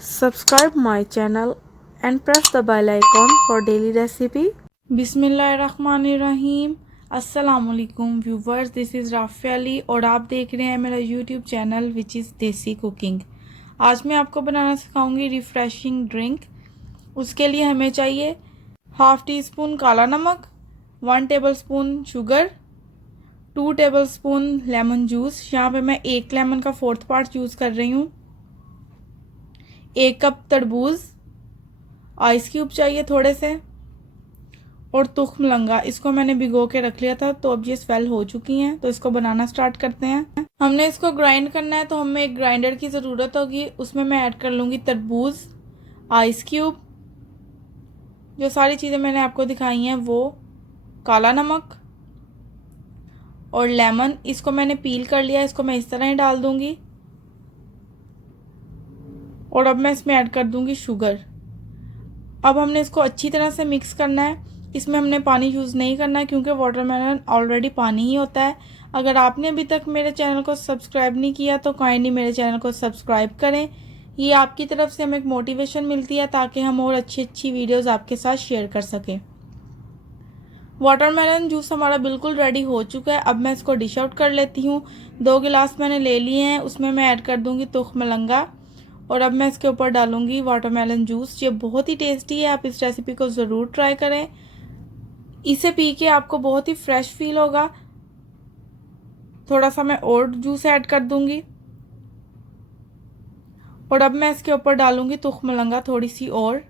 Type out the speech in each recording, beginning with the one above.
Subscribe my channel and press the bell icon for daily recipe. बिस्मिल्लाहिर्रहमानिर्रहीम। अस्सलामुअलैकुम viewers, this is Rafia Ali और आप देख रहे हैं मेरा यूट्यूब चैनल विच इज़ देसी कुकिंग। आज मैं आपको बनाना सिखाऊंगी रिफ़्रेशिंग ड्रिंक। उसके लिए हमें चाहिए हाफ़ टी स्पून काला नमक, 1 tablespoon sugar, 2 tablespoon lemon juice. यहाँ पे मैं 1 लेमन का 4th पार्ट यूज़ कर रही हूँ। 1 कप तरबूज, आइस क्यूब चाहिए थोड़े से, और तुख मलंगा। इसको मैंने भिगो के रख लिया था, तो अब ये स्वेल हो चुकी हैं। तो इसको बनाना स्टार्ट करते हैं। हमने इसको ग्राइंड करना है, तो हमें एक ग्राइंडर की ज़रूरत होगी। उसमें मैं ऐड कर लूँगी तरबूज, आइस क्यूब, जो सारी चीज़ें मैंने आपको दिखाई हैं वो, काला नमक और लेमन। इसको मैंने पील कर लिया, इसको मैं इस तरह ही डाल दूँगी। और अब मैं इसमें ऐड कर दूँगी शुगर। अब हमने इसको अच्छी तरह से मिक्स करना है। इसमें हमने पानी यूज़ नहीं करना है, क्योंकि वाटरमेलन ऑलरेडी पानी ही होता है। अगर आपने अभी तक मेरे चैनल को सब्सक्राइब नहीं किया तो काइंडली मेरे चैनल को सब्सक्राइब करें। ये आपकी तरफ से हमें एक मोटिवेशन मिलती है, ताकि हम और अच्छी वीडियोज़ आपके साथ शेयर कर सकें। वाटरमेलन जूस हमारा बिल्कुल रेडी हो चुका है। अब मैं इसको डिश आउट कर लेती हूँ। 2 गिलास मैंने ले लिए हैं, उसमें मैं ऐड कर दूँगी तुख मलंगा। और अब मैं इसके ऊपर डालूंगी वाटरमेलन जूस। ये बहुत ही टेस्टी है, आप इस रेसिपी को ज़रूर ट्राई करें। इसे पी के आपको बहुत ही फ्रेश फील होगा। थोड़ा सा मैं और जूस ऐड कर दूंगी। और अब मैं इसके ऊपर डालूंगी तुख मलंगा थोड़ी सी और।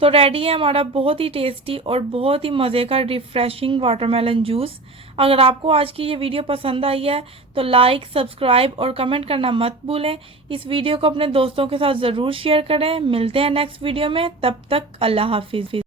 तो रेडी है हमारा बहुत ही टेस्टी और बहुत ही मज़े का रिफ़्रेशिंग वाटरमेलन जूस। अगर आपको आज की ये वीडियो पसंद आई है तो लाइक, सब्सक्राइब और कमेंट करना मत भूलें। इस वीडियो को अपने दोस्तों के साथ ज़रूर शेयर करें। मिलते हैं नेक्स्ट वीडियो में, तब तक अल्लाह हाफिज़।